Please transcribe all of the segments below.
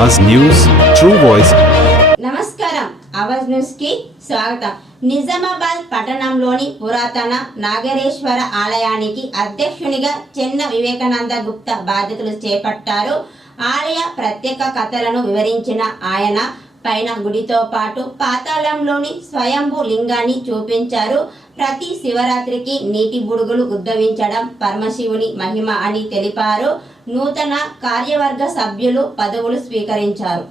Awaaz news true voice నమస్కారం. ఆవాజ్ న్యూస్కి స్వాగతం. నిజామాబాద్ పట్టణంలోని పురాతన నాగరేశ్వర ఆలయానికి అధ్యక్షునిగా చెన్న వివేకానంద గుప్తా బాధ్యతలు చేపట్టారు. ఆలయ ప్రత్యేక కథలను వివరించిన ఆయన పైన గుడితో పాటు పాతాళంలోని స్వయంభూ లింగాన్ని చూపించారు. ప్రతి శివరాత్రికి నీటి బుడుగులు ఉద్భవించడం పరమశివుని మహిమ అని తెలిపారు. నూతన కార్యవర్గ సభ్యులు పదవులు స్వీకరించారు.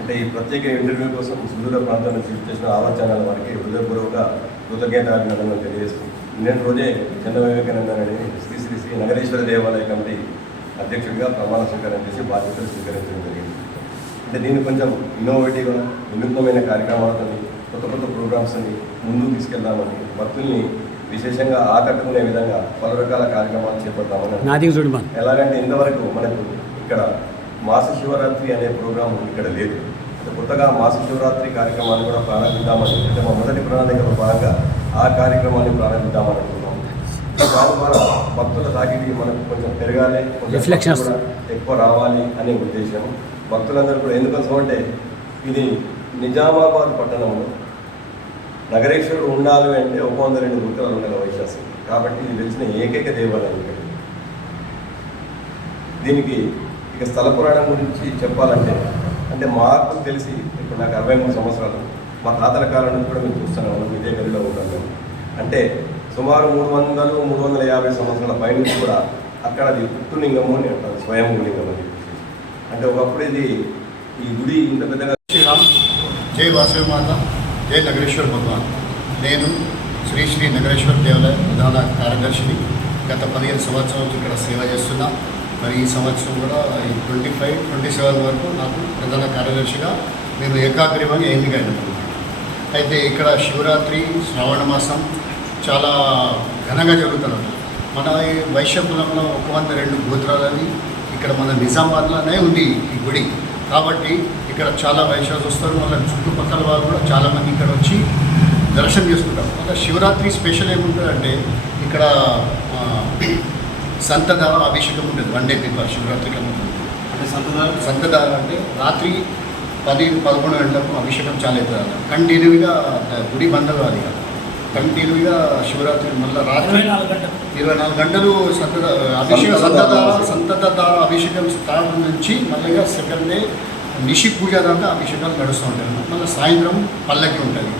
అంటే ఈ ప్రత్యేక ఇంటర్వ్యూ కోసం సుదూర ప్రాంతం నుంచి చేసిన ఆలోచనల వారికి హృదయపూర్వక కృతజ్ఞతలు తెలియజేస్తుంది నేను రోజే చంద్ర వివేకానందన్ అని శ్రీ శ్రీ శ్రీ నగరేశ్వర దేవాలయ కమిటీ అధ్యక్షుడిగా ప్రమాణ స్వీకారం చేసి బాధ్యతలు స్వీకరించడం జరిగింది. అంటే దీన్ని కొంచెం ఇన్నోవేటివ్గా వినూత్నమైన కార్యక్రమాలతో కొత్త కొత్త ప్రోగ్రామ్స్ని ముందుకు తీసుకెళ్దామని భక్తుల్ని విశేషంగా ఆకట్టుకునే విధంగా పలు రకాల కార్యక్రమాలు చేపడతామని ఎలాగంటే ఇంతవరకు మనకు ఇక్కడ మాస శివరాత్రి అనే ప్రోగ్రాం ఇక్కడ లేదు. కొత్తగా మాస శివరాత్రి కార్యక్రమాన్ని కూడా ప్రారంభిద్దామని అంటే మా మొదటి ప్రణాళికలో భాగంగా ఆ కార్యక్రమాన్ని ప్రారంభిద్దామని అనుకున్నాం దాని ద్వారా భక్తుల తాకిడి మనకు కొంచెం పెరగాలి కొంచెం ఎక్కువ రావాలి అనే ఉద్దేశం. భక్తులందరూ కూడా ఎందుకోసం అంటే ఇది నిజామాబాద్ పట్టణంలో నగరేశ్వరుడు ఉండాలి అంటే ఒక వంద రెండు గుర్తులు ఉండాలి వైశాసి. కాబట్టి ఇది తెలిసిన ఏకైక దేవాలయం దీనికి ఇక స్థల పురాణం గురించి చెప్పాలంటే అంటే మాకు తెలిసి ఇప్పుడు నాకు అరవై మూడు సంవత్సరాలు మా తాతల కాలం నుంచి కూడా మేము చూస్తున్నాం మనం ఇదే గదిలో ఉంటాం మేము. అంటే సుమారు మూడు వందలు మూడు వందల యాభై సంవత్సరాల పైనుంచి కూడా అక్కడ అది పుట్టులింగము అని అంటారు స్వయం లింగం అని. అంటే ఒకప్పుడు ఇది ఈ గుడి ఇంత పెద్దగా శ్రీరామ్ జై వాసవి మాత జై నగరేశ్వర భగవాన్. నేను శ్రీ శ్రీ నగరేశ్వర దేవాలయ ప్రధాన కార్యదర్శిని గత పదిహేను సంవత్సరాల నుంచి ఇక్కడ సేవ చేస్తున్నా. మరి ఈ సంవత్సరం కూడా ఈ ట్వంటీ ఫైవ్ ట్వంటీ సెవెన్ వరకు నాకు ప్రధాన కార్యదర్శిగా మేము ఏకాగ్రీవంగా ఎన్నికైనప్పుడు అయితే ఇక్కడ శివరాత్రి శ్రావణ మాసం చాలా ఘనంగా జరుగుతున్నది మన వైశ్య కులంలో ఒక వంద రెండు గోత్రాలని ఇక్కడ మన నిజామాబాద్లోనే ఉంది ఈ గుడి. కాబట్టి ఇక్కడ చాలా వైశ్యాస్ వస్తారు. వాళ్ళ చుట్టుపక్కల వాళ్ళు కూడా చాలామంది ఇక్కడ వచ్చి దర్శనం చేసుకుంటారు. మళ్ళీ శివరాత్రి స్పెషల్ ఏముంటుందంటే ఇక్కడ ఆ, సంతదార అభిషేకం ఉంటుంది. వన్ డే బిఫోర్ శివరాత్రికి ఉంటుంది అంటే సంతదారు సంతదార అంటే రాత్రి పది పదకొండు గంటలకు అభిషేకం చాలా అవుతుంది కంటిన్యూగా గుడి బందలు అది కంటిన్యూగా శివరాత్రి మళ్ళీ రాత్రి ఇరవై నాలుగు గంటలు. సంతద అభిషేకం సంతదార సంతదార అభిషేకం స్టార్ట్ నుంచి మళ్ళీ సెకండ్ డే నిషి పూజ ఆ అభిషేకాలు నడుస్తూ ఉంటాయి. మళ్ళీ సాయంత్రం పల్లకి ఉంటుంది.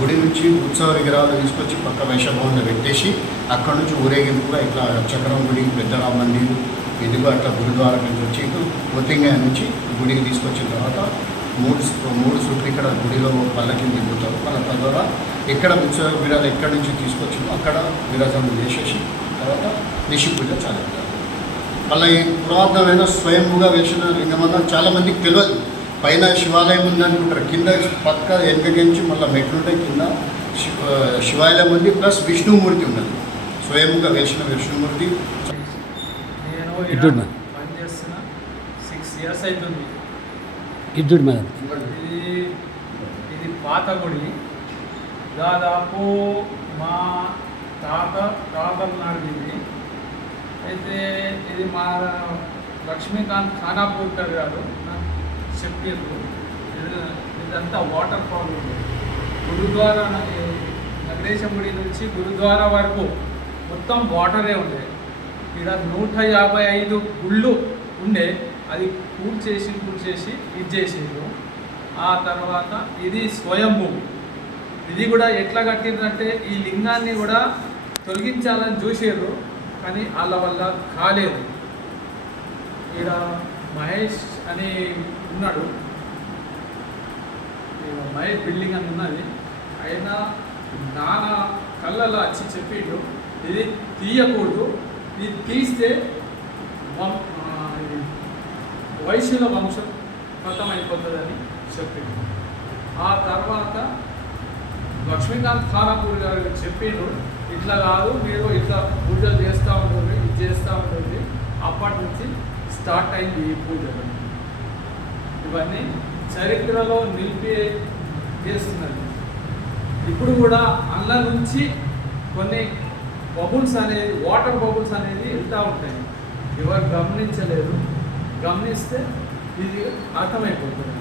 గుడి నుంచి ఉత్సవ విగ్రహాలు తీసుకొచ్చి పక్క వైశభవన్లో పెట్టేసి అక్కడ నుంచి ఊరేగింపుగా ఇట్లా చక్రం గుడి పెద్దరామ మందిర్ ఇదిగో అట్లా గురుద్వారా నుంచి వచ్చి ఇటు నుంచి గుడికి తీసుకొచ్చిన తర్వాత మూడు మూడు సూట్లు ఇక్కడ గుడిలో పల్లకి దిగుతారు. మన తర్వాత ఎక్కడ ఉత్సవ విరాలు ఎక్కడి నుంచి తీసుకొచ్చిందో అక్కడ విరాజనం చేసేసి తర్వాత నిషి పూజ చాలు మళ్ళీ పురాతనమైన స్వయంభూగా వేసిన లింగమంగా చాలా మందికి తెలియదు. పైన శివాలయం ఉందనుకుంటారు. కింద పక్క వెనకగించి మళ్ళీ మెట్లుంటాయి కింద శివ శివాలయం ఉంది. ప్లస్ విష్ణుమూర్తి ఉన్నది. స్వయంగా వేసిన విష్ణుమూర్తి. నేను. పనిచేస్తున్న సిక్స్ ఇయర్స్ అవుతుంది ఇది ఇది పాత గుడి. దాదాపు మా తాత తాతల నాడు ఇది అయితే ఇది మా లక్ష్మీకాంత్ ఖానాపూర్కర్ గారు నాకు చెప్పారు. ఇది- ఇదంతా వాటర్ ఫాల్ ఉంది. గురుద్వారా న- నగరేశం గుడి నుంచి గురుద్వారా వరకు మొత్తం వాటరే ఉండే. ఇక్కడ నూట యాభై ఐదు గుళ్ళు ఉండే. అది కూల్చేసి కూల్చేసి ఇది చేసిండ్రు. ఆ తర్వాత ఇది స్వయంభూ. ఇది కూడా ఎట్లా కట్టిందంటే ఈ లింగాన్ని కూడా తొలగించాలని చూసారు కానీ వాళ్ళ వల్ల కాలేదు. ఈడ మహేష్ అని ఉన్నాడు. ఈడ మహేష్ బిల్డింగ్ అని ఉన్నది. అయినా నాన్న కళ్ళలో వచ్చి చెప్పిండు ఇది తీయకూడదు. ఇది తీస్తే వం- ఇది వైశ్యుల వంశం ఖతం అయిపోతుందని చెప్పిండు. ఆ తర్వాత లక్ష్మీకాంత్ ఖానాపూర్ గారు చెప్పిండు ఇట్లా కాదు మీరు ఇట్లా పూజలు చేస్తూ ఉంటుంది ఇది చేస్తూ ఉంటుంది అప్పటి నుంచి స్టార్ట్ అయింది ఈ పూజలు ఇవన్నీ చరిత్రలో నిలిపి చేస్తున్నది ఇప్పుడు కూడా అందులో నుంచి కొన్ని బబుల్స్ అనేది వాటర్ బబుల్స్ అనేది వెళ్తూ ఉంటాయి. ఎవరు గమనించలేదు. గమనిస్తే ఇది అర్థమైపోతుంది.